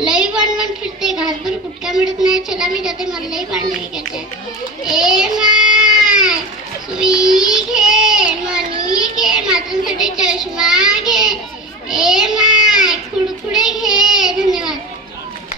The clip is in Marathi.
लई बनवून फिरते, घासभर कुटका मिळत नाही. चला मी जाते, मला लई भांडे विकायचे. ए माय, सुई घे, मणी घे, माझ्यासाठी चष्मा घे. ए माय, खुडखुडे